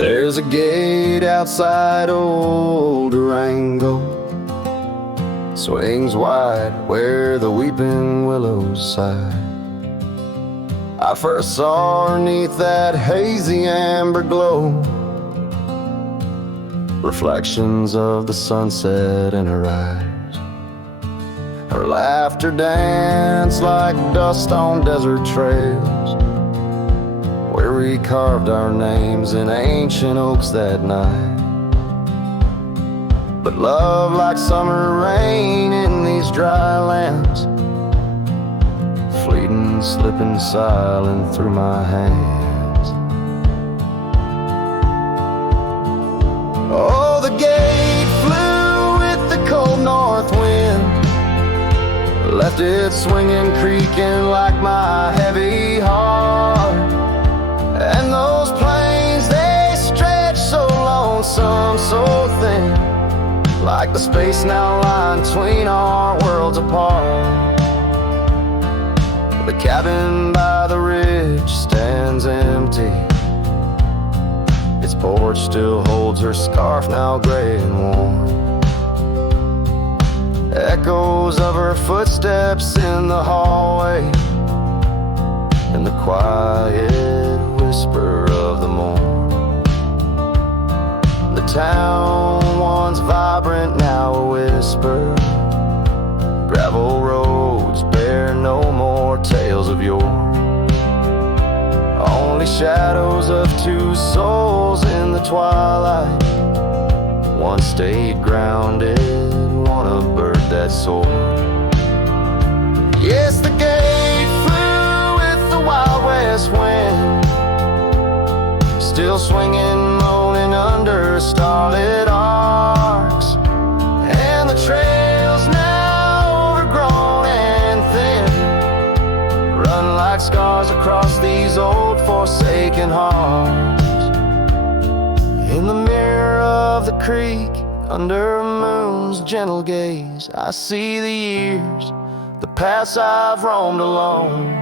There's a gate outside old Durango, swings wide where the weeping willows sigh. I first saw her 'neath that hazy amber glow, reflections of the sunset in her eyes. Her laughter danced like dust on desert trails, where we carved our names in ancient oaks that night. But love, like summer rain in these dry lands, fleeting, slipping silent through my hands. Oh, the gate flew with the cold north wind, left it swinging, creaking like my heavy heart. And those plains, they stretch so lonesome, so thin, like the space now lying between our worlds apart. The cabin by the ridge stands empty, its porch still holds her scarf, now gray and warm. Echoes of her footsteps in the hallway, and the quiet whisper of the morn. The town, once vibrant, now a whisper. Gravel roads bear no more tales of yore, only shadows of two souls in the twilight. One stayed grounded, one a bird that soared. Yes, the gate flew with the Wild West wind, still swinging, moaning under starlit arcs. And the trails, now overgrown and thin, run like scars across these old forsaken hearts. In the mirror of the creek, under a moon's gentle gaze, I see the years, the paths I've roamed alone,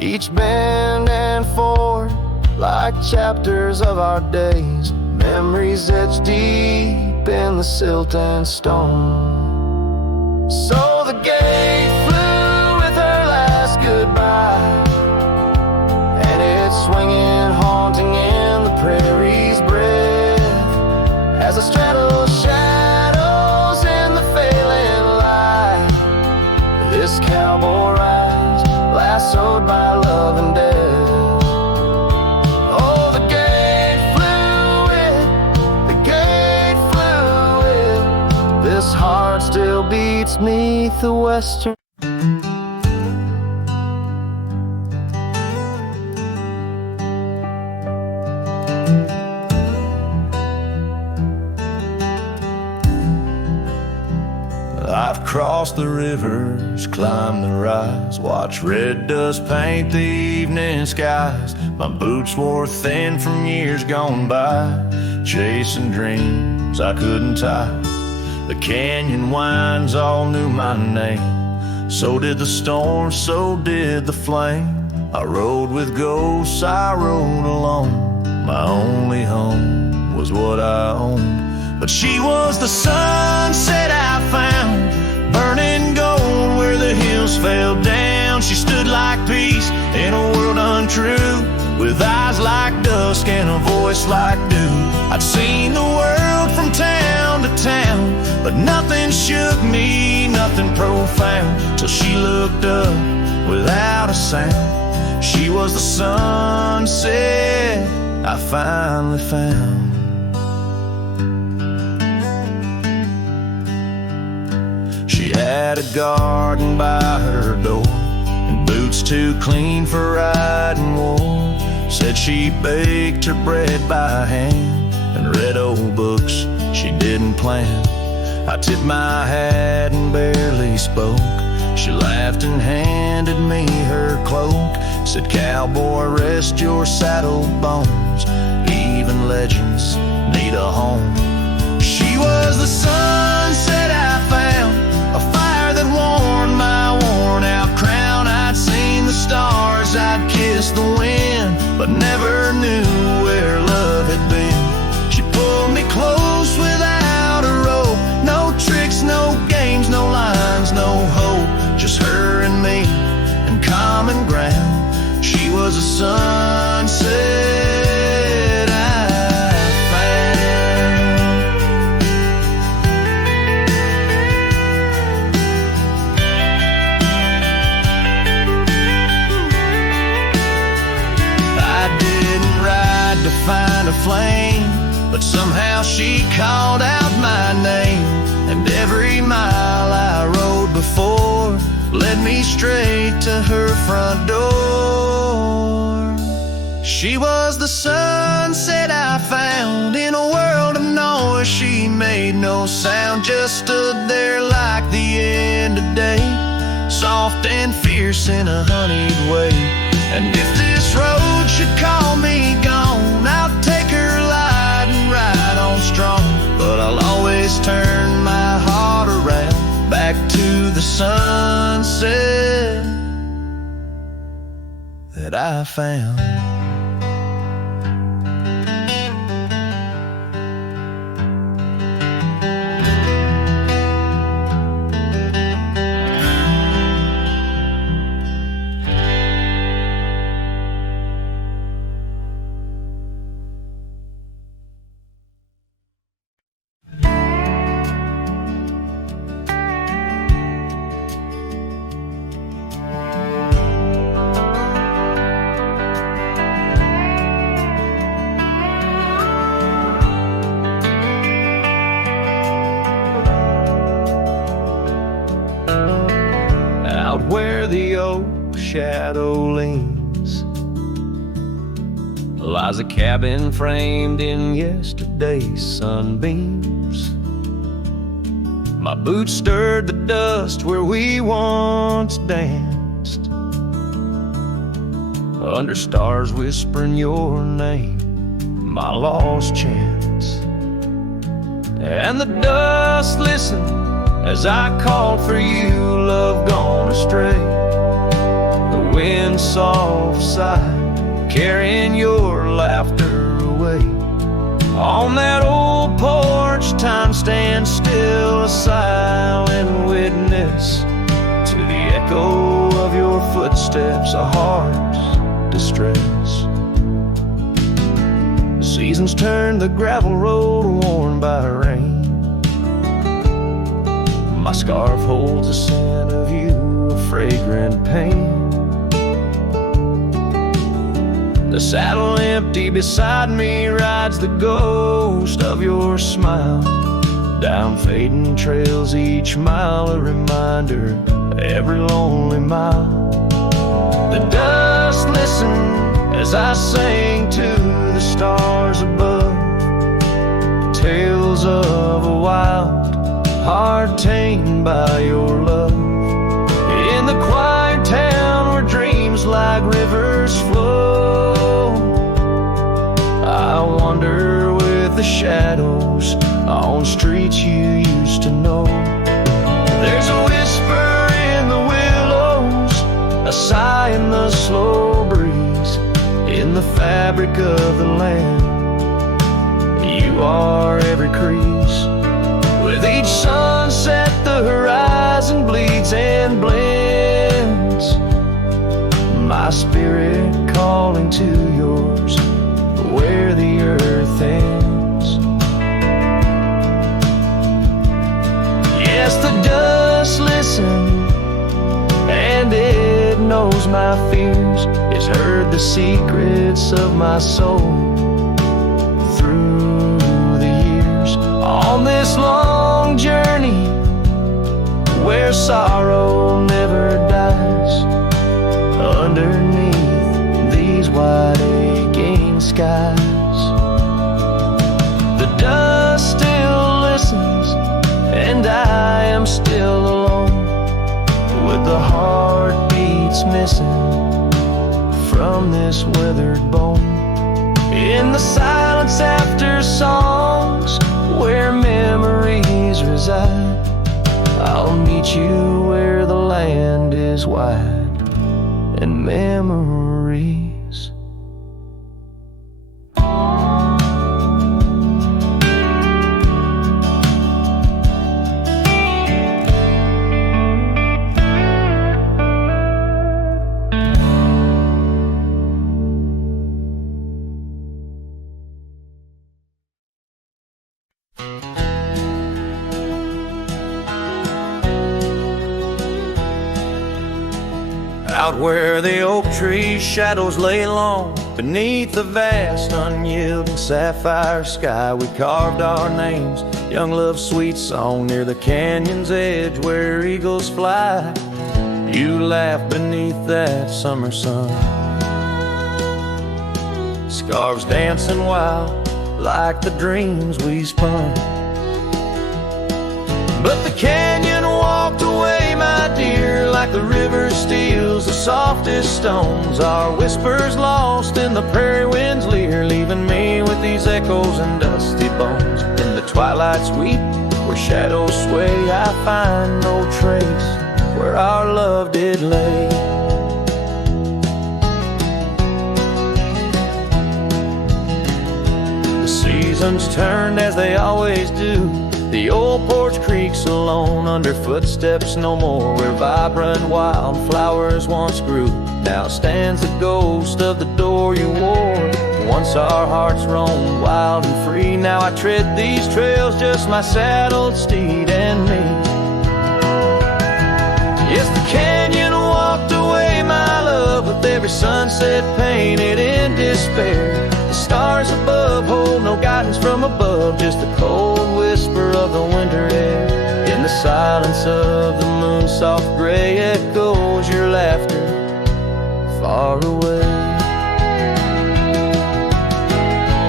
each bend and ford like chapters of our days, memories etched deep in the silt and stone. So the gate flew with her last goodbye, and it's swinging, haunting in the prairie's breath, as I straddle shadows in the failing light. This cowboy rides, lassoed by love and death. Oh, the gate flew with, this heart still beats 'neath the western. I've crossed the rivers, climbed the rise, watched red dust paint the evening skies. My boots wore thin from years gone by, chasing dreams I couldn't tie. The canyon winds all knew my name, so did the storm, so did the flame. I rode with ghosts, I rode alone, my only home was what I owned. But she was the sunset I found, burning gold where the hills fell down. She stood like peace in a world untrue, with eyes like dusk and a voice like dew. I'd seen the world from town to town, but nothing shook me, nothing profound, till she looked up without a sound. She was the sunset I finally found. She had a garden by her door, and boots too clean for riding wool. Said she baked her bread by hand, and read old books she didn't plan. I tipped my hat and barely spoke. She laughed and handed me her cloak. Said, cowboy, rest your saddle bones, even legends need a home. She was the sunset I found, a fire that warmed my worn out crown. I'd seen the stars, I'd kissed the wind, but never knew where ground. She was a sunset I found. I didn't ride to find a flame, but somehow she called out my name. And every mile I rode before led me straight to her front door. She was the sunset I found. In a world of noise she made no sound, just stood there like the end of day, soft and fierce in a honeyed way. And if this road should call me gone, I'll take her light and ride on strong. But I'll always turn my heart around, back to the sunset that I found. Where the oak shadow leans lies a cabin framed in yesterday's sunbeams. My boots stirred the dust where we once danced, under stars whispering your name, my lost chance. And the dust listened as I called for you, love gone astray. The wind soft sighed, carrying your laughter away. On that old porch, time stands still, a silent witness to the echo of your footsteps, a heart's distress. The seasons turn the gravel road worn by rain. My scarf holds the scent of you, a fragrant pain. The saddle empty beside me rides the ghost of your smile. Down fading trails each mile, a reminder every lonely mile. The dust listened as I sang to the stars above, tales of a wild heart tamed by your love. In the quiet town where dreams like rivers flow, I wander with the shadows on streets you used to know. There's a whisper in the willows, a sigh in the slow breeze, in the fabric of the land. You are every crease. With each sunset the horizon bleeds and blends, my spirit calling to yours where the earth ends. Yes, the dust listens and it knows my fears. It's heard the secrets of my soul through the years. On this long journey where sorrow never dies, underneath these wide aching skies, the dust still listens and I am still alone, with the heartbeats missing from this weathered bone. In the silence after songs where memories reside, I'll meet you where the land is wide and memories. Out where the oak tree's shadows lay long, beneath the vast unyielding sapphire sky, we carved our names, young love's sweet song, near the canyon's edge where eagles fly. You laughed beneath that summer sun, scarves dancing wild like the dreams we spun. But the canyon walked away, my dear, like the river steals the softest stones. Our whispers lost in the prairie wind's leer, leaving me with these echoes and dusty bones. In the twilight sweep, where shadows sway, I find no trace where our love did lay. The seasons turned as they always do. The old porch creaks alone under footsteps no more, where vibrant wildflowers once grew. Now stands the ghost of the door you wore. Once our hearts roamed wild and free, now I tread these trails, just my saddled steed and me. Yes, the canyon walked away, my love, with every sunset painted in despair. The stars above hold no guidance from above, just the cold whisper of the winter air. In the silence of the moon's soft gray echoes your laughter far away.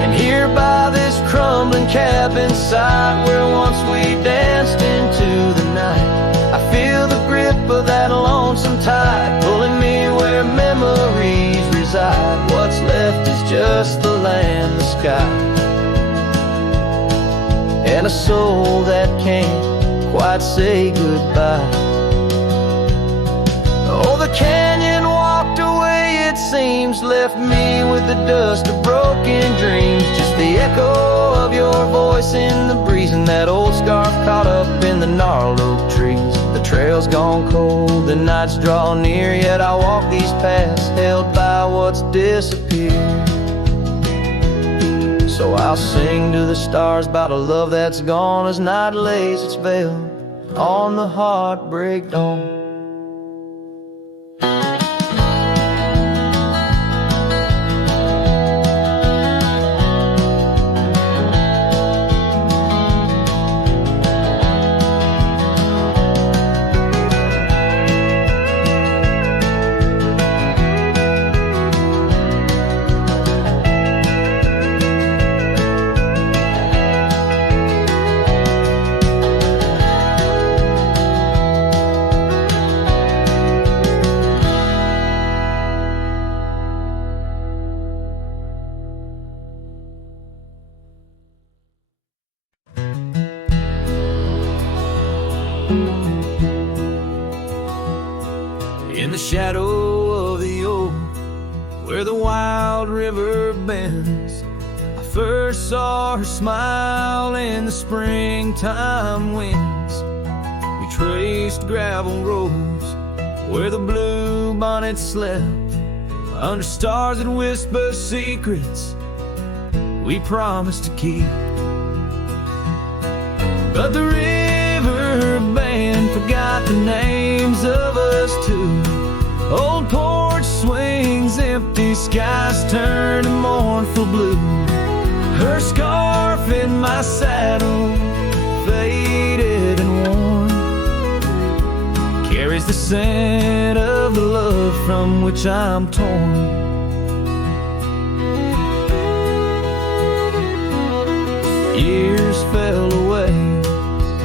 And here by this crumbling cabin site, where once we danced into the night, I feel the grip of that lonesome tide, pulling me where memories reside. What's left is just the land, the sky, and a soul that can't quite say goodbye. Oh, the canyon walked away, it seems, left me with the dust of broken dreams, just the echo of your voice in the breeze, and that old scarf caught up in the gnarled oak trees. The trail's gone cold, the nights draw near, yet I walk these paths held by what's disappeared. So I'll sing to the stars about a love that's gone, as night lays its veil on the heartbreak dawn. In the shadow of the oak, where the wild river bends, I first saw her smile in the springtime winds. We traced gravel roads where the blue bonnets slept, under stars that whisper secrets we promised to keep. But the river band forgot the names of us two. Old porch swings empty, skies turned to mournful blue. Her scarf in my saddle, faded and worn, carries the scent of the love from which I'm torn. Years fell away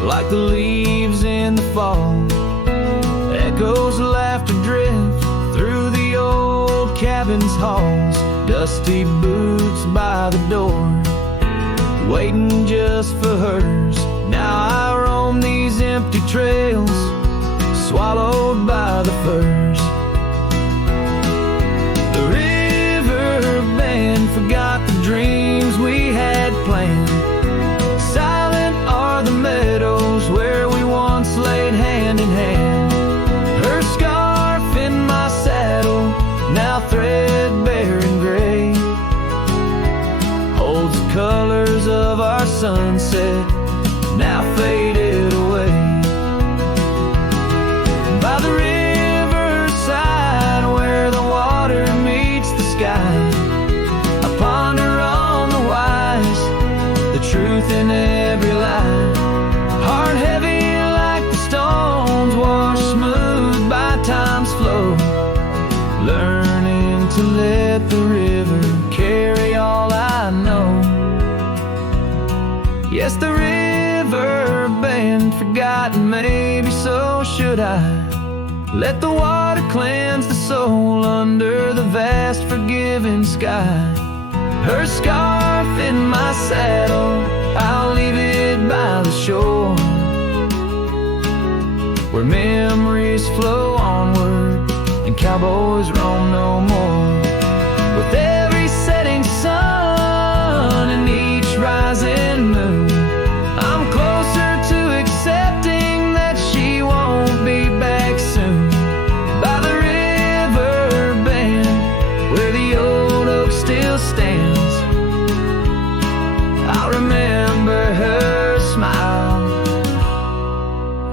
like the leaves in the fall. Echoes laughed adrift through the old cabin's halls. Dusty boots by the door, waiting just for hers. Now I roam these empty trails, swallowed by the firs. The river band forgot the dreams we had planned. Silent are the meadows where we once laid hand in hand. Her scarf in my saddle, now threadbare and gray, holds the colors of our sunset, now faded away. By the riverside to let the river carry all I know. Yes, the river been forgotten, maybe so should I. Let the water cleanse the soul under the vast forgiving sky. Her scarf in my saddle, I'll leave it by the shore, where memories flow onward and cowboys roam no more. With every setting sun and each rising moon, I'm closer to accepting that she won't be back soon. By the river bend, where the old oak still stands, I'll remember her smile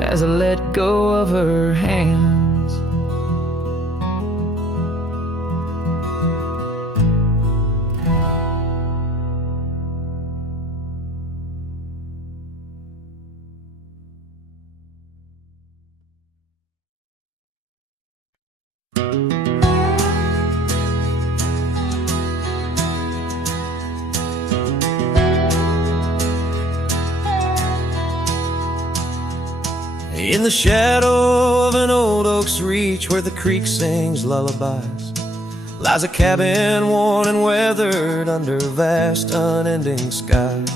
as I let go of her hands. In the shadow of an old oak's reach, where the creek sings lullabies, lies a cabin worn and weathered under vast unending skies.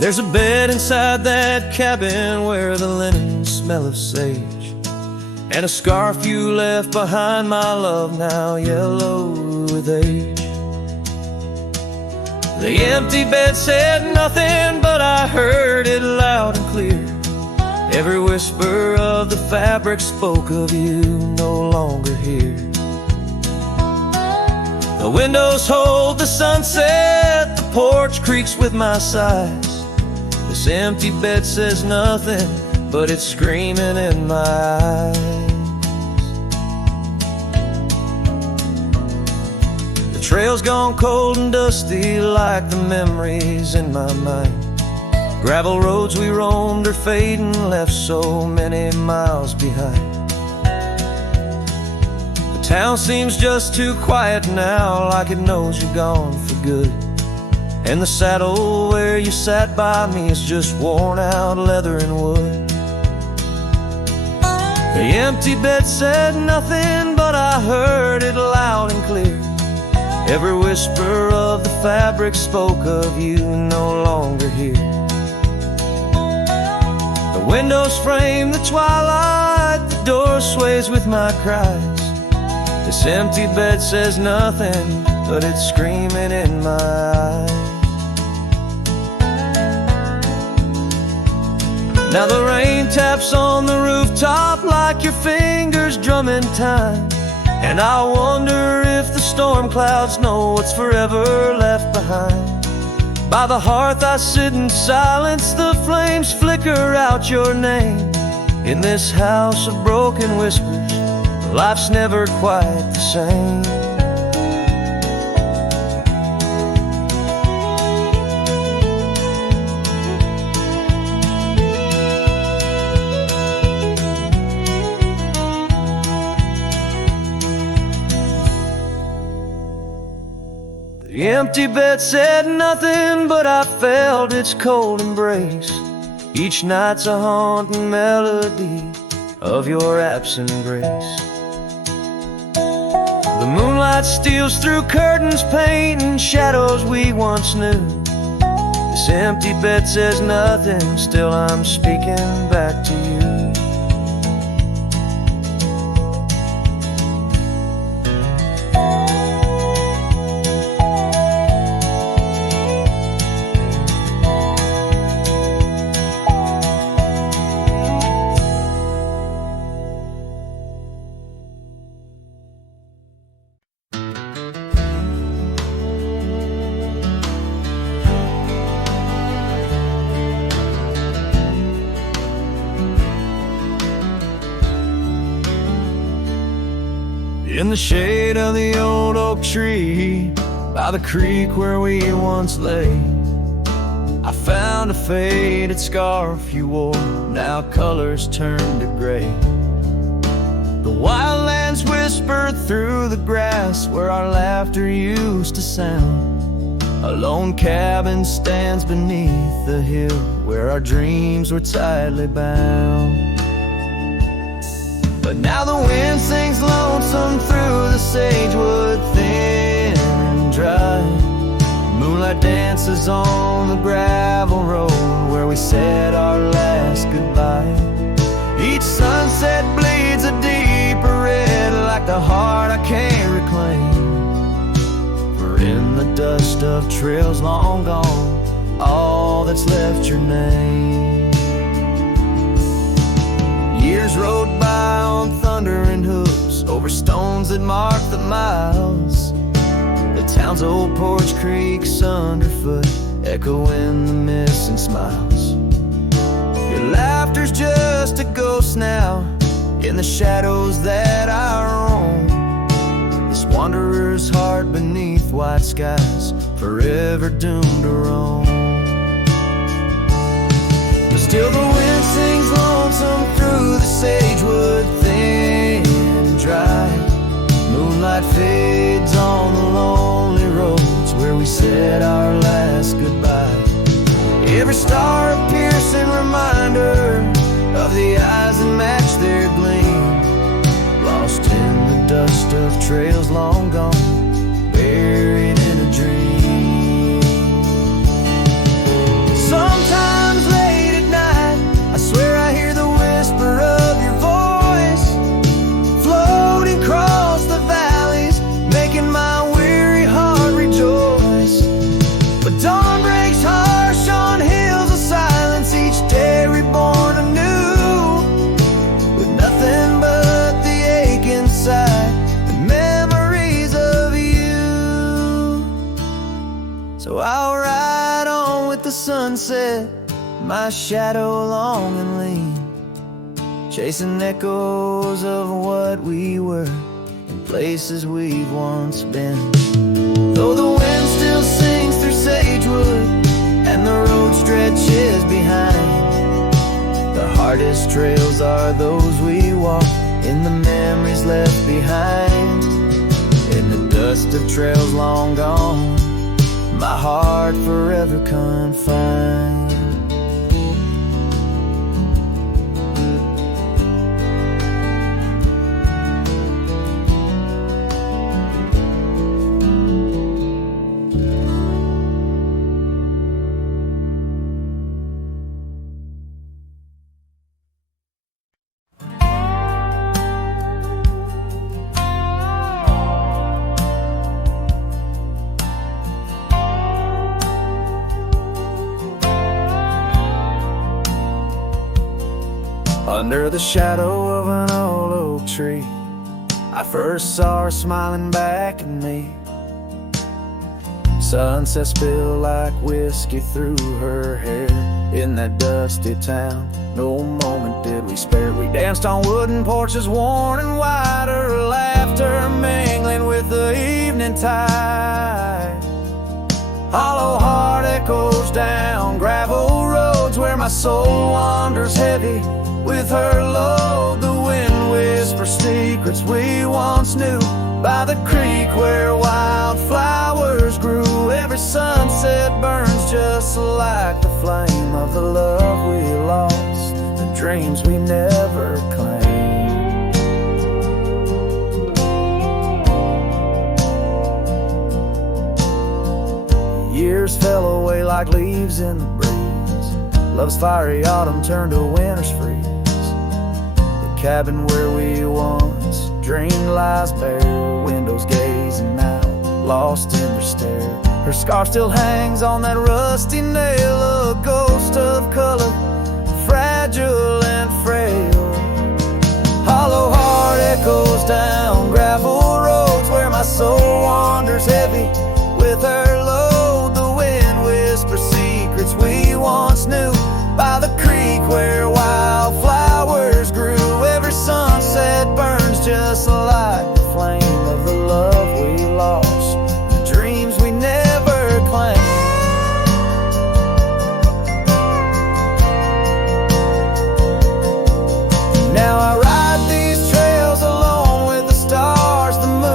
There's a bed inside that cabin where the linen smell of sage, and a scarf you left behind, my love, now yellow with age. The empty bed said nothing, but I heard it loud and clear. Every whisper of the fabric spoke of you no longer here. The windows hold the sunset, the porch creaks with my sighs. This empty bed says nothing, but it's screaming in my eyes. The trail's gone cold and dusty like the memories in my mind. Gravel roads we roamed are fading, left so many miles behind. The town seems just too quiet now, like it knows you're gone for good. And the saddle where you sat by me is just worn out leather and wood. The empty bed said nothing, but I heard it loud and clear. Every whisper of the fabric spoke of you no longer here. The windows frame the twilight, the door sways with my cries. This empty bed says nothing, but it's screaming in my eyes. Now the rain taps on the rooftop like your fingers drumming time, and I wonder if the storm clouds know what's forever left behind. By the hearth I sit in silence, the flames flicker out your name. In this house of broken whispers, life's never quite the same. The empty bed said nothing, but I felt its cold embrace. Each night's a haunting melody of your absent grace. The moonlight steals through curtains, painting shadows we once knew. This empty bed says nothing, still I'm speaking back to you. In the shade of the old oak tree, by the creek where we once lay, I found a faded scarf you wore, now colors turned to gray. The wildlands whisper through the grass where our laughter used to sound. A lone cabin stands beneath the hill where our dreams were tightly bound. But now the wind sings lonesome through the sagewood, thin and dry. Moonlight dances on the gravel road where we said our last goodbye. Each sunset bleeds a deeper red, like the heart I can't reclaim. For in the dust of trails long gone, all that's left your name. Years rode by on thundering hooves over stones that mark the miles. The town's old porch creaks underfoot, echoing the missing smiles. Your laughter's just a ghost now in the shadows that I roam. This wanderer's heart beneath white skies, forever doomed to roam. But still the wind sings lonesome through the sagewood, thin and dry. Moonlight fades on the lonely roads where we said our last goodbye. Every star a piercing reminder of the eyes that match their gleam, lost in the dust of trails long gone, buried in a dream. Sometimes late at night, I swear I hear the whisper of your voice, floating across the valleys, making my weary heart rejoice. But dawn breaks harsh on hills of silence, each day reborn anew, with nothing but the ache inside, the memories of you. So I'll ride on with the sunset, my shadow long and lean, chasing echoes of what we were and places we've once been. Though the wind still sings through sagewood and the road stretches behind, the hardest trails are those we walk in the memories left behind. In the dust of trails long gone, my heart forever confined. Under the shadow of an old oak tree, I first saw her smiling back at me. Sunset spilled like whiskey through her hair in that dusty town. No moment did we spare. We danced on wooden porches worn and white, her laughter mingling with the evening tide. Hollow heart echoes down gravel roads where my soul wanders heavy with her load. The wind whispers secrets we once knew by the creek where wildflowers grew. Every sunset burns just like the flame of the love we lost, the dreams we never claimed. Years fell away like leaves in the breeze. Love's fiery autumn turned to winter's freeze. The cabin where we once dreamed lies bare, windows gazing out, lost in their stare. Her scarf still hangs on that rusty nail, a ghost of color, fragile and frail. Hollow heart echoes down gravel roads where my soul wanders heavy with her load. The wind whispers secrets we once knew by the creek where wildflowers grew. Every sunset burns just like the flame of the love we lost, the dreams we never claimed. Now I ride these trails alone with the stars, the moon,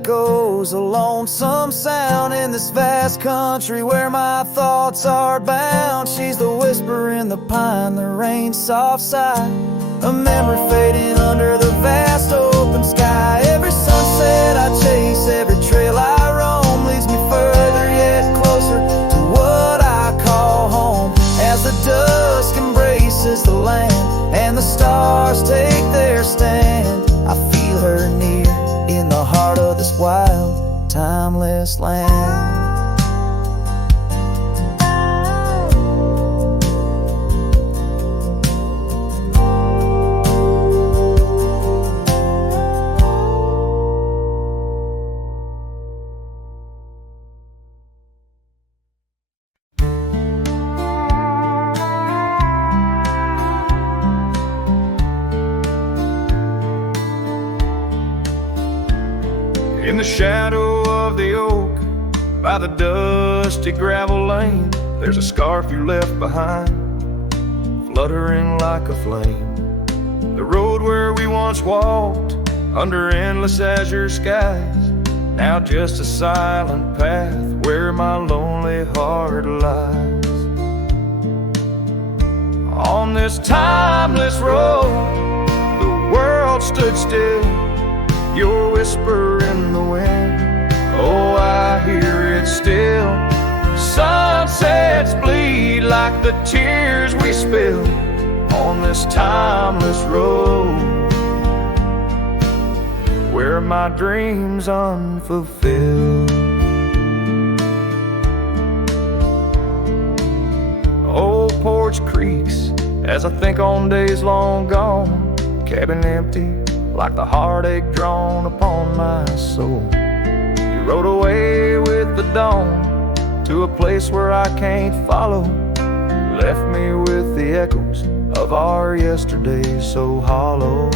echoes, a lonesome sound in this vast country where my thoughts are bound. She's the whisper in the pine, the rain's soft sigh, a memory fading under the vast open sky. Every sunset I chase, every trail I roam leads me further yet closer to what I call home. As the dusk embraces the land and the stars take their stand, I feel her near in the heart of this wild, timeless land. In the shadow of the oak, by the dusty gravel lane, there's a scarf you left behind, fluttering like a flame. The road where we once walked, under endless azure skies, now just a silent path where my lonely heart lies. On this timeless road, the world stood still, your whisper in the wind, oh, I hear it still. Sunsets bleed like the tears we spill on this timeless road, where my dreams unfulfilled. Old porch creaks as I think on days long gone, cabin empty like the heartache drawn upon my soul. You rode away with the dawn to a place where I can't follow, left me with the echoes of our yesterdays so hollow.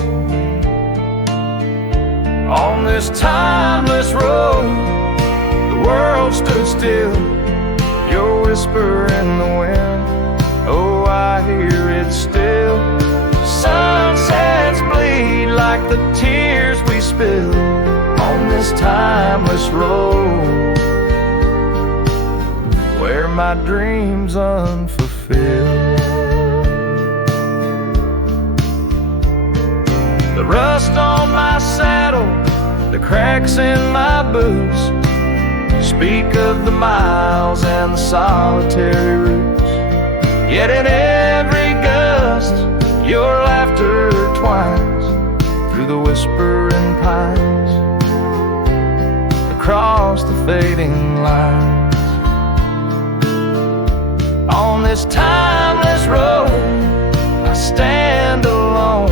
On this timeless road, the world stood still, your whisper in the wind, oh, I hear it still. Sunsets bleed like the tears we spill on this timeless road, where my dreams unfulfilled. The rust on my saddle, the cracks in my boots, speak of the miles and the solitary routes. Yet in every gust, your laughter twines through the whispering pines, across the fading lines. On this timeless road, I stand alone,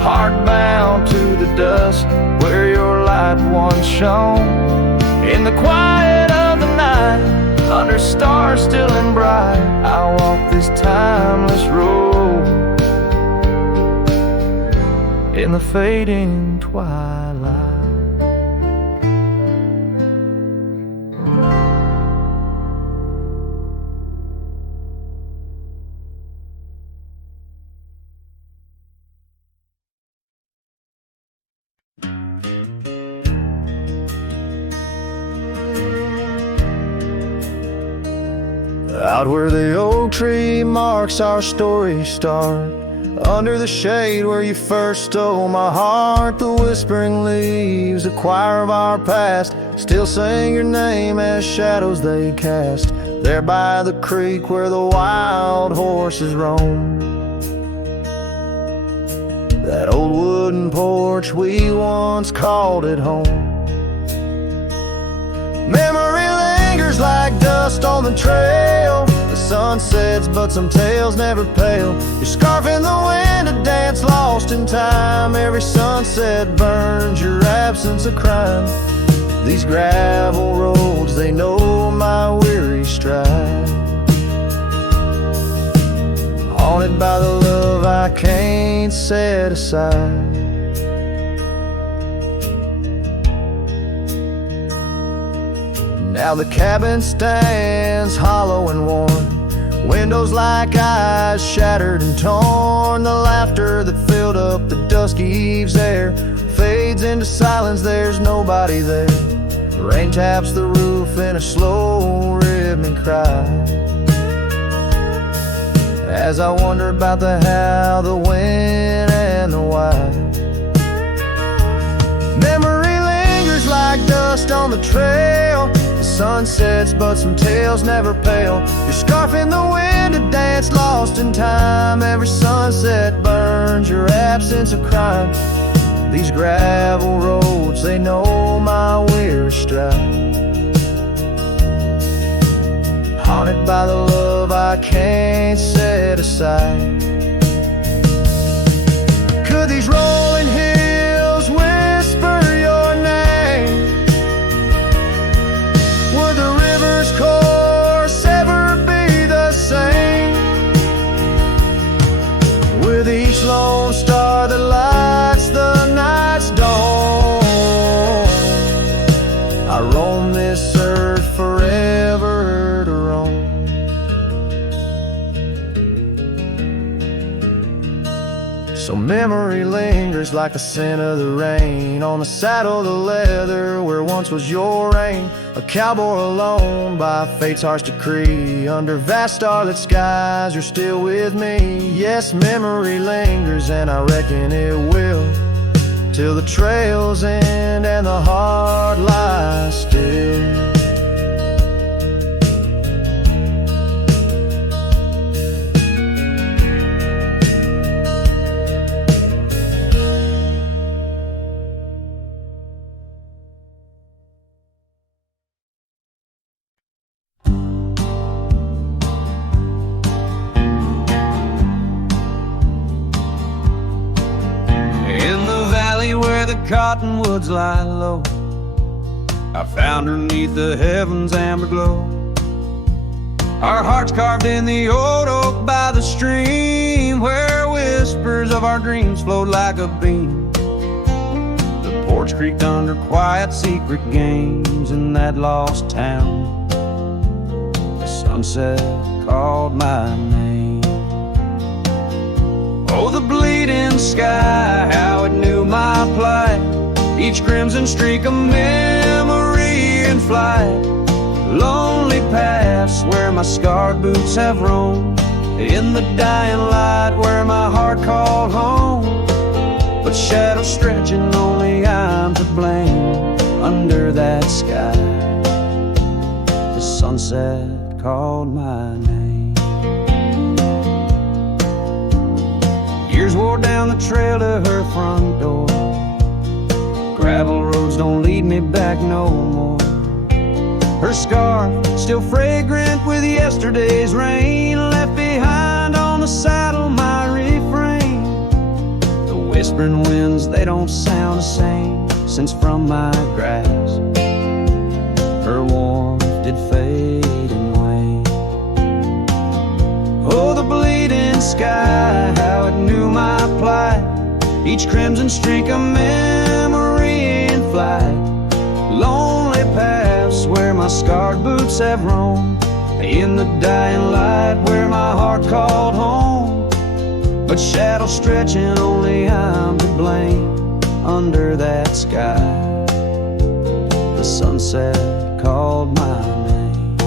heart bound to the dust where your light once shone. In the quiet of the night, under stars still and bright, I walk this timeless road in the fading twilight. Out where the oak tree marks our story start, under the shade where you first stole my heart, the whispering leaves, a choir of our past, still sing your name as shadows they cast, there by the creek where the wild horses roam. That old wooden porch we once called it home. Memory lingers like dust on the trail, the sun sets but some tales never pale. Your scarf in the wind, a dance lost in time, every sunset burns your absence a crime. These gravel roads, they know my weary stride, haunted by the love I can't set aside. Now the cabin stands hollow and worn, windows like eyes shattered and torn. The laughter that filled up the dusky eve's air fades fades into silence, there's nobody there. The rain taps the roof in a slow rhythmic cry, as I wonder about the how, the when, and the why. Memory lingers like dust on the trail. The sun sets but some tales never pale. Your scarf in the wind, a dance lost in time. Every sunset burns your absence of crime. These gravel roads, they know my weary stride. Haunted by the love I can't set aside. Could these rolling hills whisper your name? Would the river's course ever be the same? With each lone star that lights the night's dawn, I roam this earth forever to roam. So memory lingers like the scent of the rain on the saddle, the leather where once was your reign. A cowboy alone by fate's harsh decree. Under vast starlit skies, you're still with me. Yes, memory lingers, and I reckon it will, till the trails end and the heart lies still. Cottonwoods lie low, I found her 'neath the heavens' amber glow. Our hearts carved in the old oak by the stream, where whispers of our dreams flowed like a beam. The porch creaked under quiet secret games in that lost town. The sunset called my name. Oh, the bleeding sky, how it knew my plight. Each crimson streak a memory in flight. Lonely paths where my scarred boots have roamed. In the dying light where my heart called home. But shadows stretching, only I'm to blame. Under that sky, the sunset called my name. Years wore down the trail to her front door. Gravel roads don't lead me back no more. Her scarf, still fragrant with yesterday's rain, left behind on the saddle my refrain. The whispering winds, they don't sound the same since from my grasp her warmth did fade and wane. Oh, the bleeding sky, how it knew my plight. Each crimson streak a memory in flight. Lonely paths where my scarred boots have roamed. In the dying light where my heart called home. But shadows stretching, only I'm to blame. Under that sky, the sunset called my name.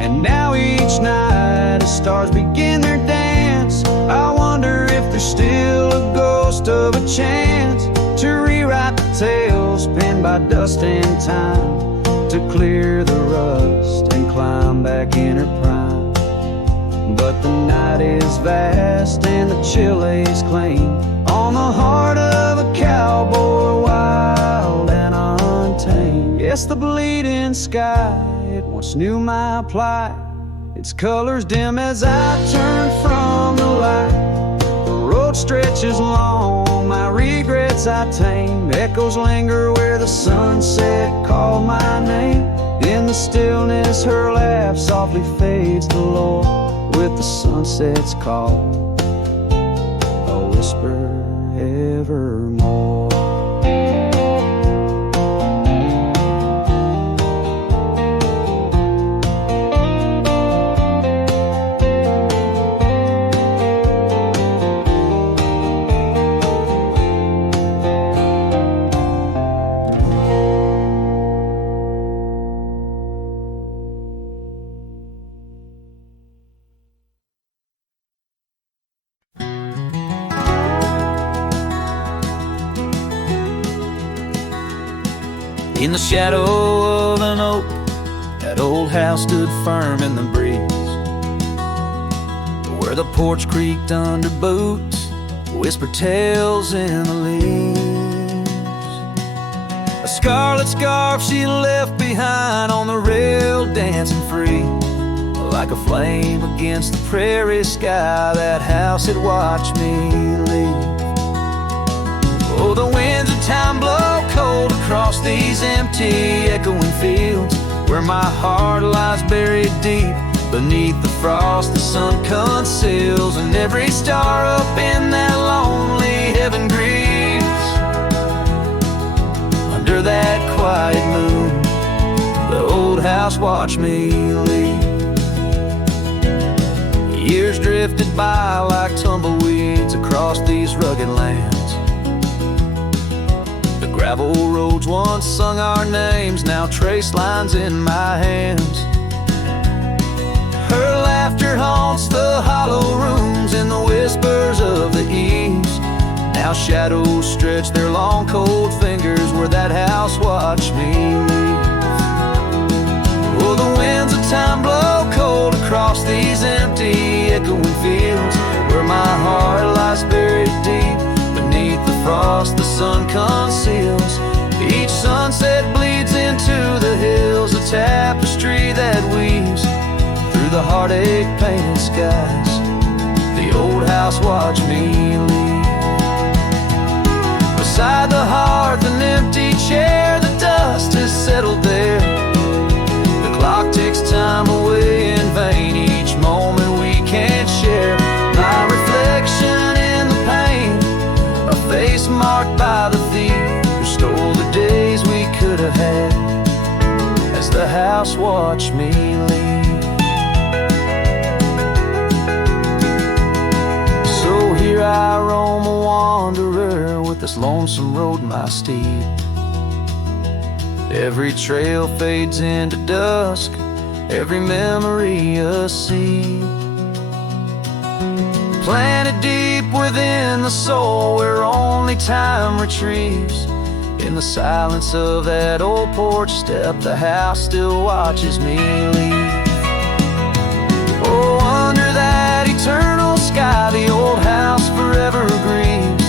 And now each night as stars begin their dance, I wonder if there's still a ghost of a chance to rewrite the tales penned by dust and time, to clear the rust and climb back in her prime. But the night is vast and the chill lays claim on the heart of a cowboy, wild and untamed. Yes, the bleeding sky, it once knew my plight. Its colors dim as I turn from the light. The road stretches long, my regrets I tame. Echoes linger where the sunset called my name. In the stillness her laugh softly fades to low, with the sunset's call, a whisper evermore. In the shadow of an oak, that old house stood firm in the breeze, where the porch creaked under boots, whispered tales in the leaves. A scarlet scarf she left behind on the rail, dancing free, like a flame against the prairie sky. That house had watched me leave. Oh, the winds of time blow cold across these empty, echoing fields, where my heart lies buried deep beneath the frost the sun conceals, and every star up in that lonely heaven grieves. Under that quiet moon, the old house watched me leave. Years drifted by like tumbleweeds across these rugged lands. The gravel roads once sung our names, now trace lines in my hands. Her laughter haunts the hollow rooms in the whispers of the eaves. Now shadows stretch their long cold fingers where that house watched me leave. Oh, the winds of time blow cold across these empty, echoing fields, where my heart lies buried deep beneath the frost the sun conceals. Each sunset bleeds into the hills, a tapestry that weaves through the heartache painted skies. The old house watched me leave. Beside the hearth, an empty chair, the dust has settled there. The clock ticks time away in vain, each moment we can't share. My reflection in the pain, a face marked by the thief who stole the days we could have had, as the house watched me leave. So here I roam, a wanderer, with this lonesome road my steed. Every trail fades into dusk, every memory a seed, planted deep within the soul, where only time retrieves. In the silence of that old porch step, the house still watches me leave. Oh, under that eternal sky, the old house forever grieves,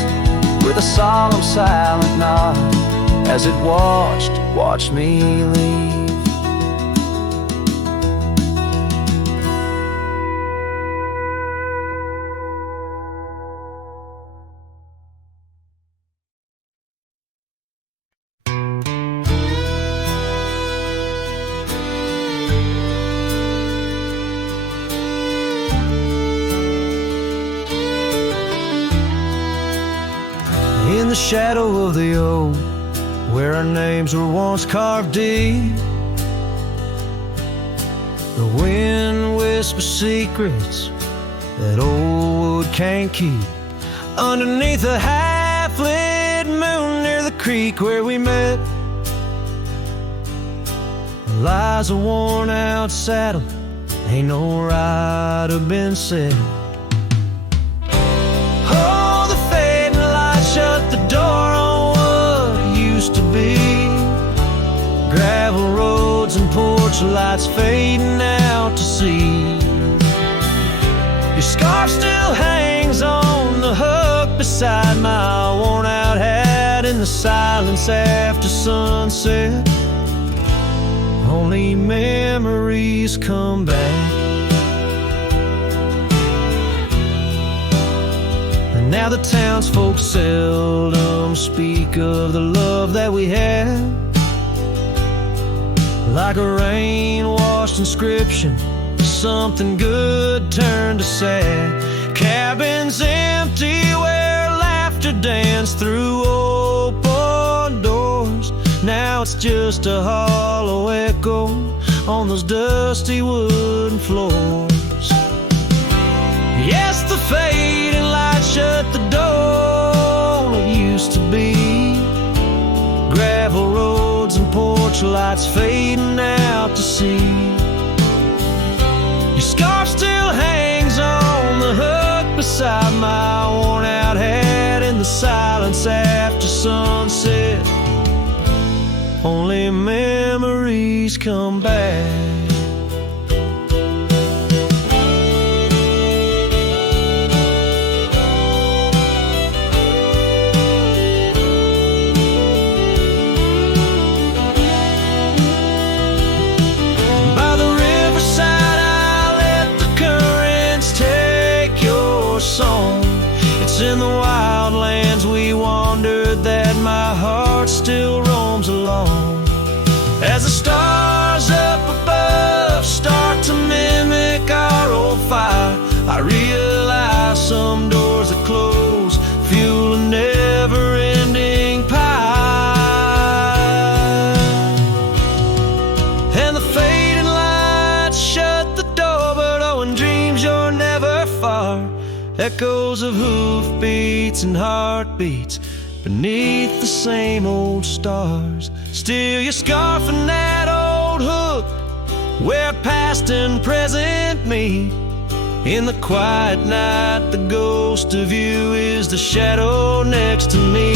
with a solemn silent nod, as it watched me leave. In the shadow of the oak, where our names were once carved deep, the wind whispers secrets that old wood can't keep. Underneath a half-lit moon near the creek where we met, lies a worn-out saddle, ain't no rider been set. Oh, the fading light shut the door on what used to be. Gravel roads and porch lights fading out to sea. Your scarf still hangs on the hook beside my worn-out hat. In the silence after sunset, only memories come back. And now the townsfolk seldom speak of the love that we had. Like a rain-washed inscription, something good turned to sad. Cabins empty where laughter danced through open doors. Now it's just a hollow echo on those dusty wooden floors. Yes, the fading light shut the door on what used to be. Gravel roads and porch lights fading out to sea. Your scarf still hangs on the hook beside my worn-out hat. In the silence after sunset, only memories come back. It's in the wildlands we wandered that my heart still roams along. As the stars up above start to mimic our old fire, I realize some doors that close fuel a never-ending pie. And the fading lights shut the door, but oh, in dreams you're never far. Echoes of hoofbeats and heartbeats beneath the same old stars. Steal your scarf and that old hook where past and present meet. In the quiet night, the ghost of you is the shadow next to me.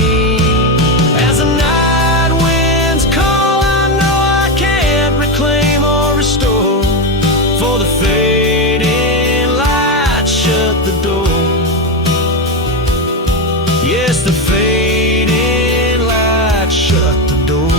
As the night winds call, I know I can't reclaim or restore, for the fading light shut the door. Yes, the fading light shut the door.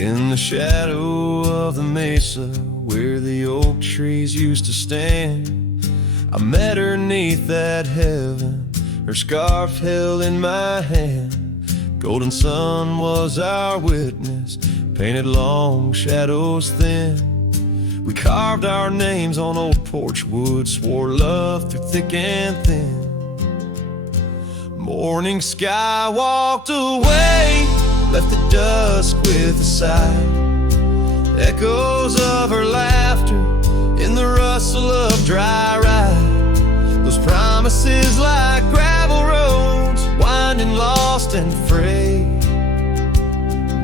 In the shadow of the mesa where the oak trees used to stand, I met her 'neath that heaven, her scarf held in my hand. Golden sun was our witness, painted long shadows thin. We carved our names on old porch wood, swore love through thick and thin. Morning sky walked away, left the dusk with a sigh. Echoes of her laughter in the rustle of dry rye. Those promises like gravel roads, winding lost and frayed.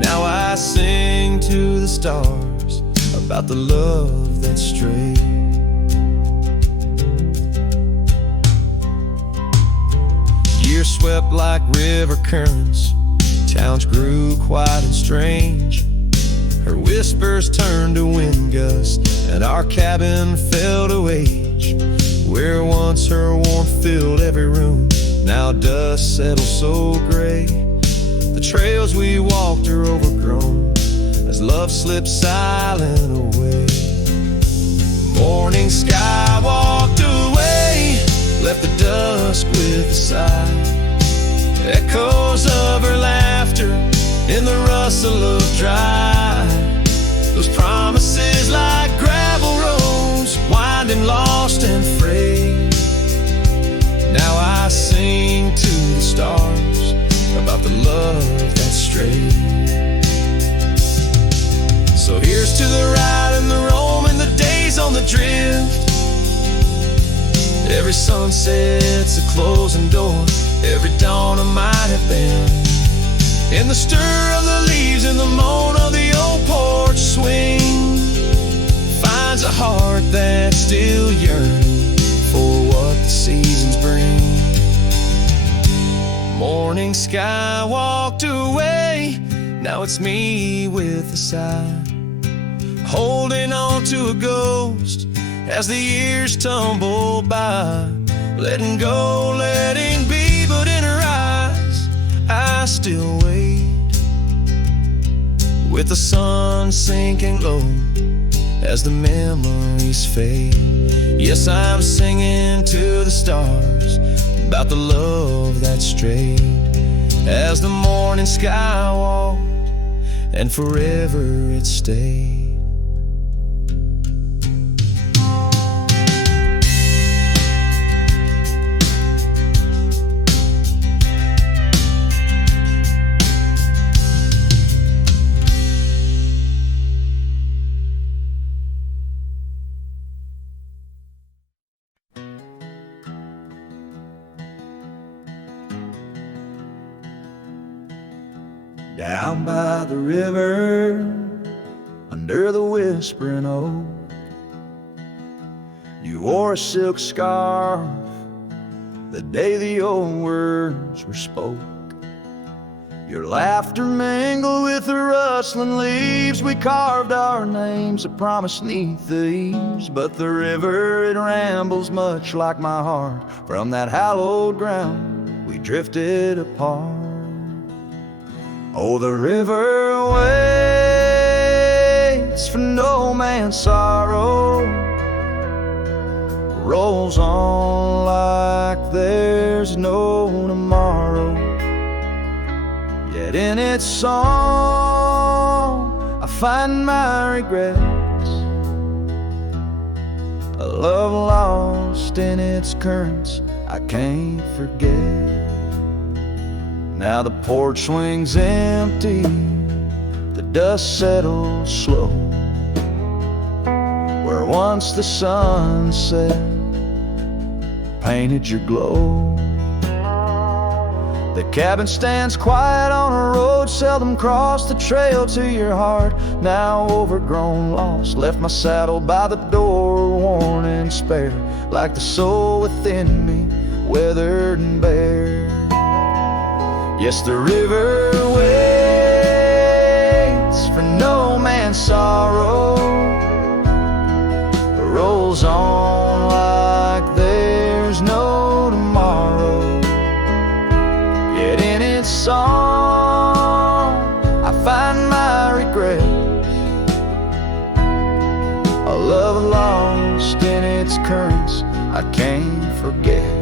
Now I sing to the stars about the love that strayed. Years swept like river currents, towns grew quiet and strange. Her whispers turned to wind gusts, and our cabin fell to age. Where once her warmth filled every room, now dust settles so gray. The trails we walked are overgrown as love slips silent away. Morning sky walked away, left the dusk with a sigh. Echoes of her laughter in the rustle of dry. Those promises like gravel roads, winding lost and frayed. Now I sing to the stars about the love that strayed. So here's to the ride and the roam and the days on the drift. Every sunset's a closing door, every dawn I might have been. In the stir of the leaves and the moan of the old porch swing, finds a heart that's still yearning for what the seasons bring. Morning sky walked away, now it's me with a sigh, holding on to a ghost as the years tumble by. Letting go, letting be, but in her eyes I still wait. With the sun sinking low as the memories fade. Yes, I'm singing to the stars about the love that strayed. As the morning sky walked and forever it stayed. by the river, under the whispering oak. You wore a silk scarf the day the old words were spoke. Your laughter mingled with the rustling leaves. We carved our names, a promise 'neath the eaves. But the river, it rambles much like my heart. From that hallowed ground, we drifted apart. Oh, the river waits for no man's sorrow, rolls on like there's no tomorrow. Yet in its song I find my regrets, a love lost in its currents I can't forget. Now the porch swings empty, the dust settles slow, where once the sunset painted your glow. The cabin stands quiet on a road seldom crossed, the trail to your heart, now overgrown, lost. Left my saddle by the door, worn and spare, like the soul within me, weathered and bare. Yes, the river waits for no man's sorrow, rolls on like there's no tomorrow. Yet in its song I find my regrets, a love lost in its currents I can't forget.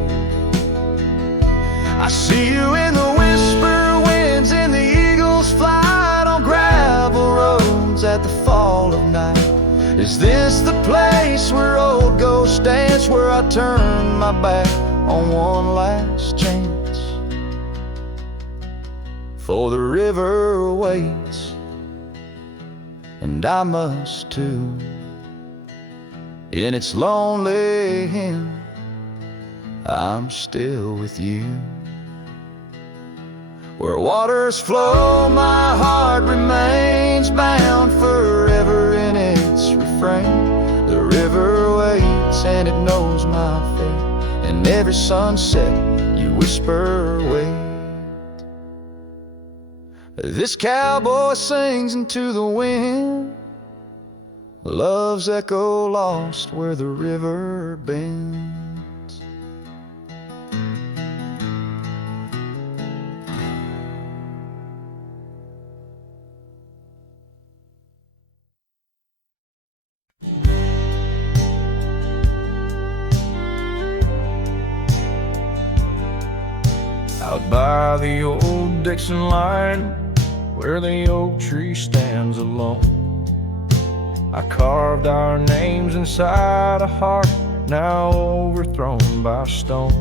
I see you in the whisper winds, in the eagle's flight, on gravel roads at the fall of night. Is this the place where old ghosts dance, where I turn my back on one last chance? For the river waits, and I must too. In its lonely hymn, I'm still with you. Where waters flow, my heart remains bound forever in its refrain. The river waits and it knows my fate, and every sunset you whisper wait. This cowboy sings into the wind, love's echo lost where the river bends. Out by the old Dixon line, where the oak tree stands alone, I carved our names inside a heart now overthrown by stone.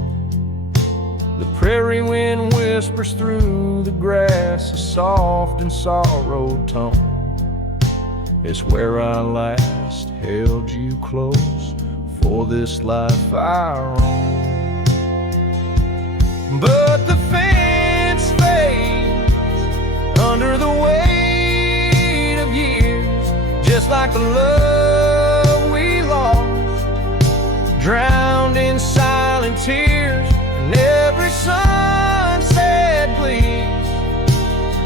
The prairie wind whispers through the grass a soft and sorrowed tone. It's where I last held you close for this life I roam. But the fence fades under the weight of years, just like the love we lost, drowned in silent tears. And every sunset bleeds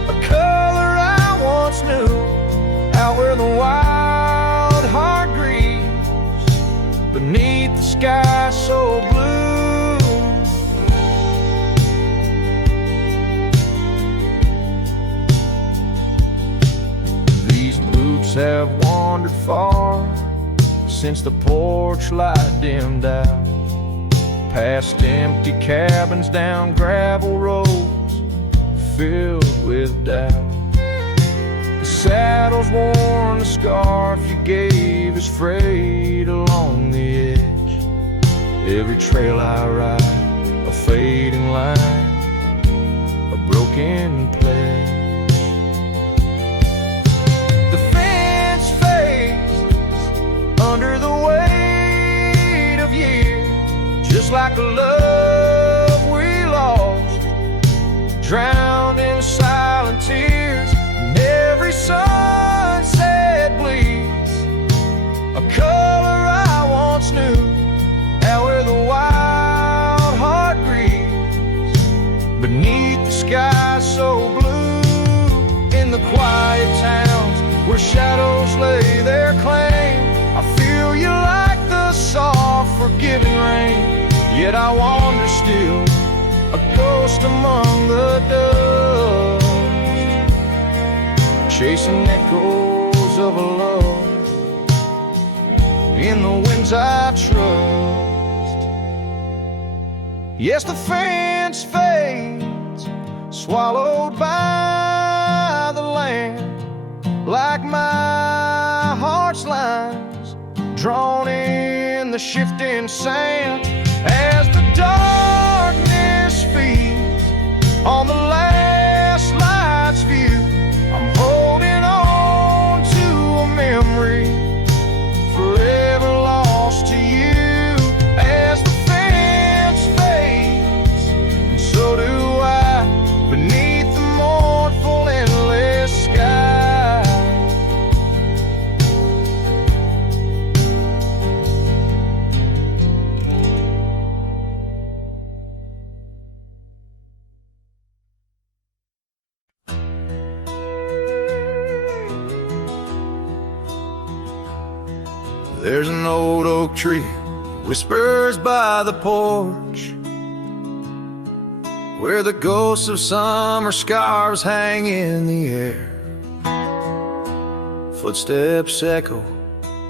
a color I once knew, out where the wild heart grieves beneath the sky so blue. Have wandered far since the porch light dimmed out, past empty cabins, down gravel roads filled with doubt. The saddle's worn, the scarf you gave is frayed along the edge. Every trail I ride, a fading line, a broken pledge. Under the weight of years, just like a love we lost, drowned in silent tears. Never lay their claim. I feel you like the soft, forgiving rain. Yet I wander still, a ghost among the dust, chasing echoes of a love in the winds I trust. Yes, the fence fades, swallowed by the land, like my heart's lines drawn in the shifting sand. As the darkness feeds on the last light's view, I'm holding on to a memory forever lost to you. As the fence fades, and so do I, beneath the mournful endless sky. There's an old oak tree, whispers by the porch, where the ghosts of summer scarves hang in the air. Footsteps echo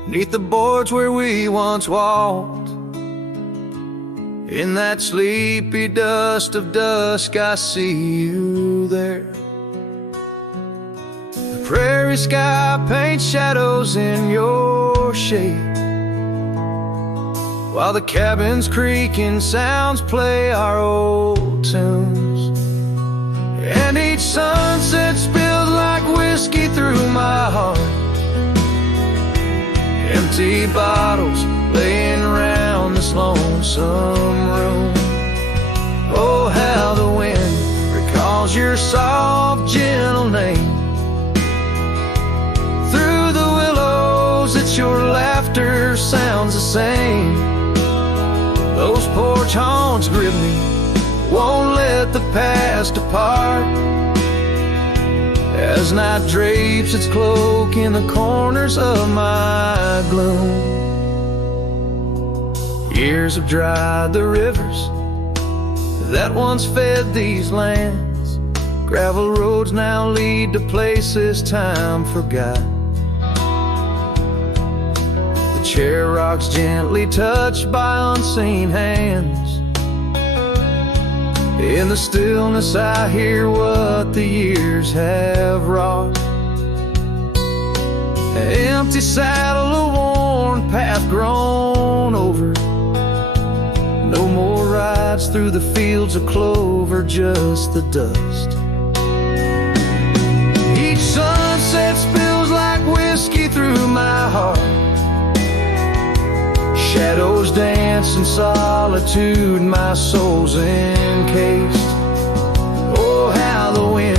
neath the boards where we once walked. In that sleepy dust of dusk, I see you there. The prairie sky paints shadows in your shade, while the cabin's creaking sounds play our old tunes. And each sunset spills like whiskey through my heart. Empty bottles laying around this lonesome room. Oh, how the wind recalls your soft, gentle name. Through the willows, it's your laughter sounds the same. Those porch haunts grip me, won't let the past depart. As night drapes its cloak in the corners of my gloom. Years have dried the rivers that once fed these lands. Gravel roads now lead to places time forgot. The chair rocks gently touched by unseen hands. In the stillness I hear what the years have wrought. An empty saddle, a worn path grown over. No more rides through the fields of clover, just the dust. Each sunset spills like whiskey through my heart. Shadows dance in solitude, my soul's encased. Oh, how the wind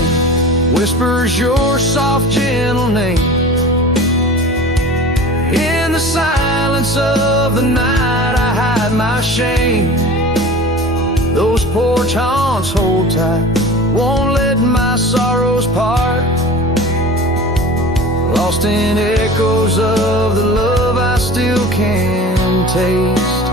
whispers your soft, gentle name. In the silence of the night, I hide my shame. Those porch haunts hold tight, won't let my sorrows part. Lost in echoes of the love I still can taste.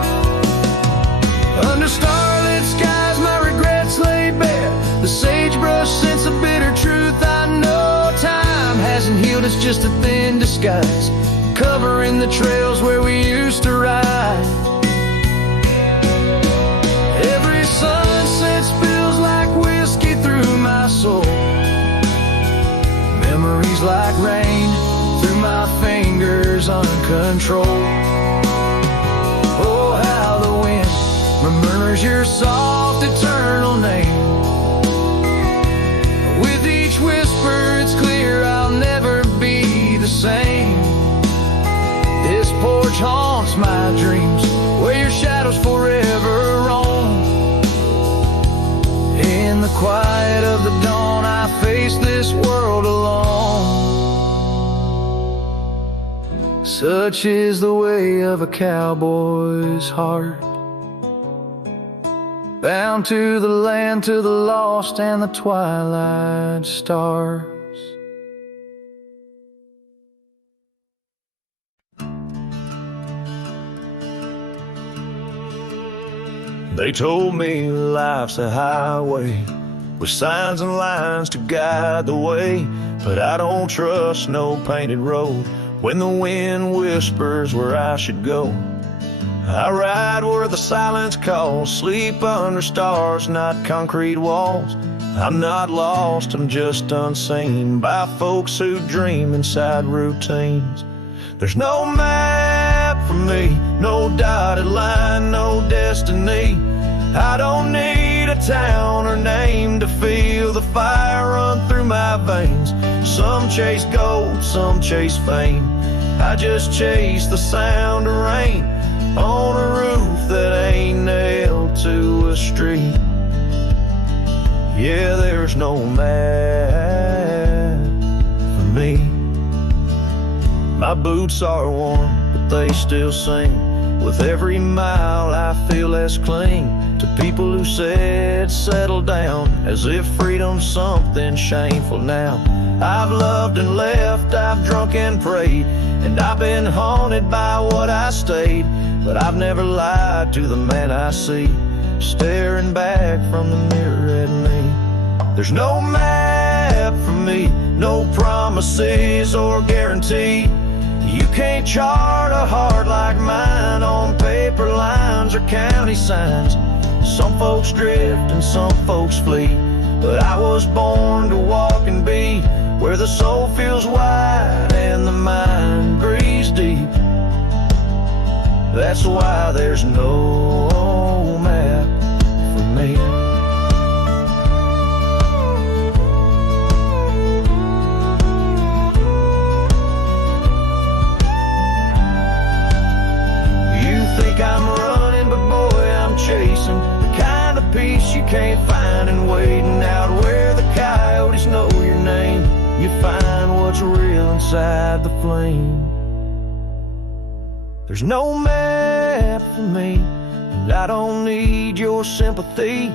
Under starlit skies, my regrets lay bare. The sagebrush scents a bitter truth I know. Time hasn't healed, it's just a thin disguise, covering the trails where we used to ride. Every sunset spills like whiskey through my soul. Memories like rain through my fingers uncontrolled. Oh, how the wind murmurs your soft, eternal name. With each whisper it's clear I'll never be the same. This porch haunts my dreams, where your shadows forever roam. In the quiet of the dawn, I face this world alone. Such is the way of a cowboy's heart, bound to the land, to the lost and the twilight stars. They told me life's a highway with signs and lines to guide the way, but I don't trust no painted road when the wind whispers where I should go. I ride where the silence calls, sleep under stars, not concrete walls. I'm not lost, I'm just unseen by folks who dream inside routines. There's no map for me, no dotted line, no destiny. I don't need a town or name to feel the fire run through my veins. Some chase gold, some chase fame. I just chase the sound of rain on a roof that ain't nailed to a street. Yeah, there's no map for me. My boots are worn, but they still sing. With every mile I feel less cling to people who said settle down, as if freedom's something shameful now. I've loved and left, I've drunk and prayed, and I've been haunted by what I stayed. But I've never lied to the man I see, staring back from the mirror at me. There's no map for me, no promises or guarantee. You can't chart a heart like mine on paper lines or county signs. Some folks drift and some folks flee, but I was born to walk and be where the soul feels wide and the mind breathes deep. That's why there's no map for me. I'm running, but boy, I'm chasing the kind of peace you can't find in waiting out where the coyotes know your name. You find what's real inside the flame. There's no map for me, and I don't need your sympathy.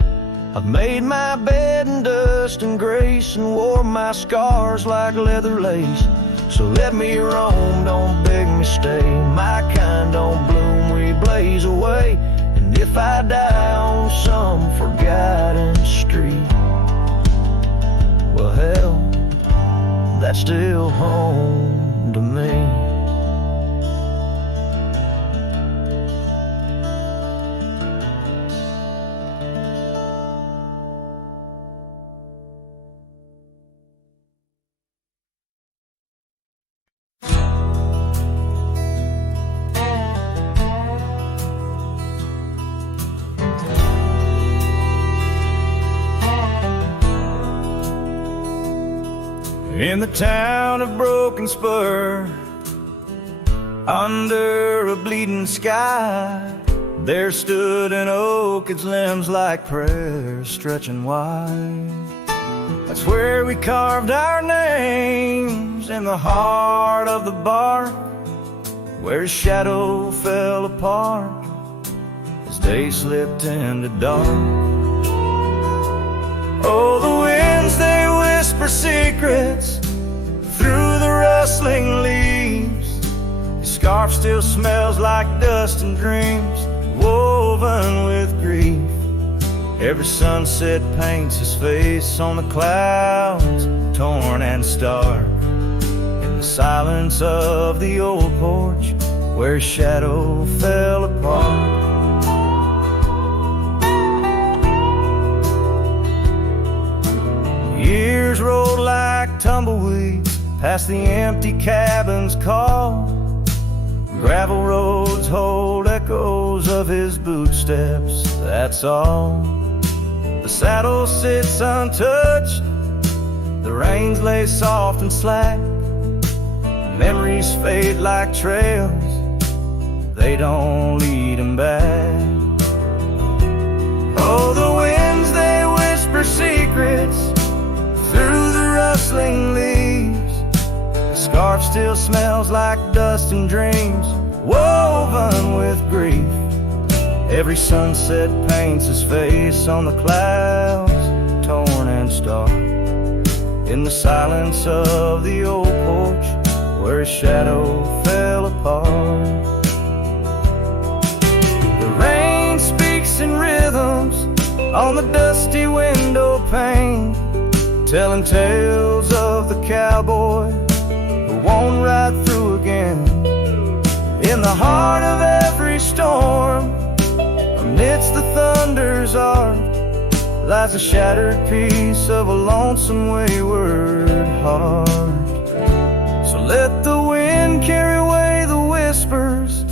I've made my bed in dust and grace and wore my scars like leather lace. So let me roam, don't beg me stay. My kind don't bloom, we blaze away. And if I die on some forgotten street, well hell, that's still home to me. In the town of Broken Spur, under a bleeding sky, there stood an oak, its limbs like prayers stretching wide. That's where we carved our names in the heart of the bark, where his shadow fell apart as day slipped into dark. Oh, the winds, they whisper secrets through the rustling leaves. His scarf still smells like dust and dreams woven with grief. Every sunset paints his face on the clouds, torn and stark. In the silence of the old porch, where his shadow fell apart. Years rolled like tumbleweeds past the empty cabin's call. Gravel roads hold echoes of his footsteps, that's all. The saddle sits untouched, the reins lay soft and slack. Memories fade like trails, they don't lead him back. Oh, the winds, they whisper secrets through the rustling leaves. The scarf still smells like dust and dreams woven with grief. Every sunset paints his face on the clouds, torn and stark. In the silence of the old porch, where his shadow fell apart. The rain speaks in rhythm on the dusty window pane, telling tales of the cowboy who won't ride through again. In the heart of every storm, amidst the thunder's arc, lies a shattered piece of a lonesome wayward heart. So let the wind carry away the whispers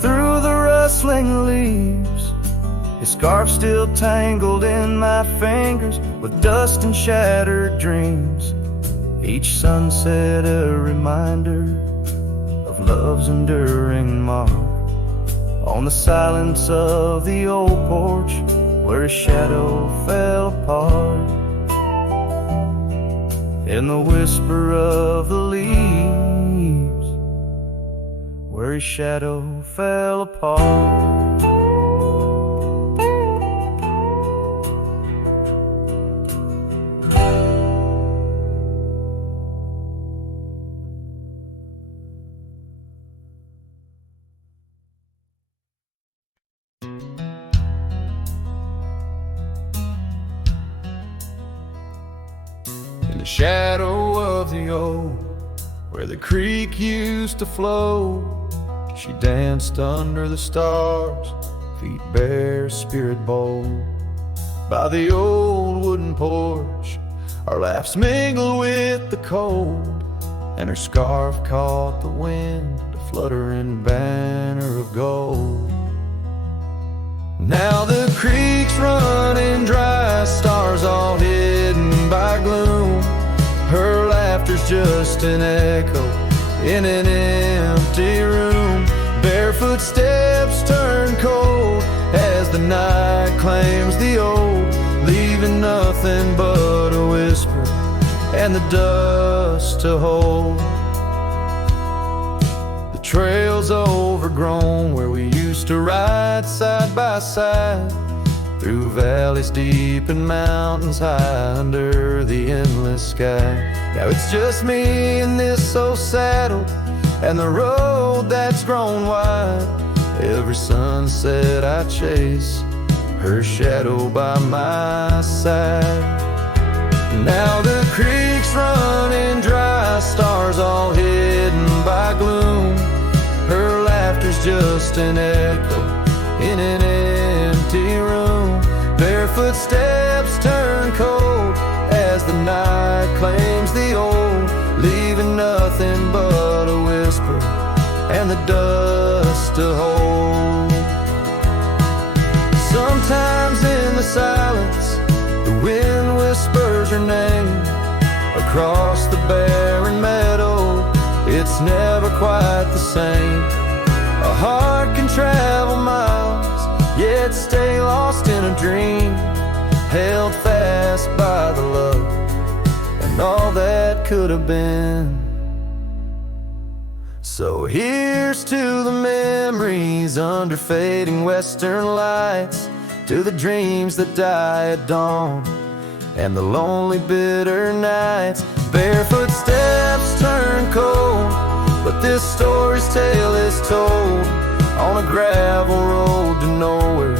through the rustling leaves. His scarf still tangled in my fingers with dust and shattered dreams. Each sunset a reminder of love's enduring mark on the silence of the old porch where his shadow fell apart. In the whisper of the leaves where his shadow fell apart. In the shadow of the old, where the creek used to flow, she danced under the stars, feet bare, spirit bold. By the old wooden porch, our laughs mingled with the cold, and her scarf caught the wind, a fluttering banner of gold. Now the creek's running dry, stars all hidden by gloom. Her laughter's just an echo in an empty room. Barefoot steps turn cold as the night claims the old, leaving nothing but a whisper and the dust to hold. The trail's overgrown where we used to ride side by side, through valleys deep and mountains high under the endless sky. Now it's just me in this old saddle and the road that's grown wide. Every sunset I chase, her shadow by my side. Now the creek's running dry, stars all hidden by gloom. Her laughter's just an echo in an empty room. Barefoot steps turn cold as the night claims the old, leaving nothing but a whisper and the dust to hold. Sometimes in the silence, the wind whispers her name across the barren meadow. It's never quite the same. A heart can travel miles, yet stay lost in a dream, held fast by the love and all that could have been. So here's to the memories under fading western lights, to the dreams that die at dawn and the lonely bitter nights. Barefoot steps turn cold, but this story's tale is told on a gravel road to nowhere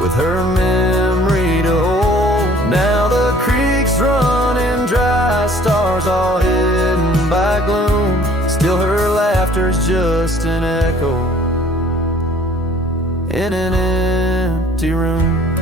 with her memory to hold. Now the creek's running dry, stars all hidden by gloom. Still her laughter's just an echo in an empty room.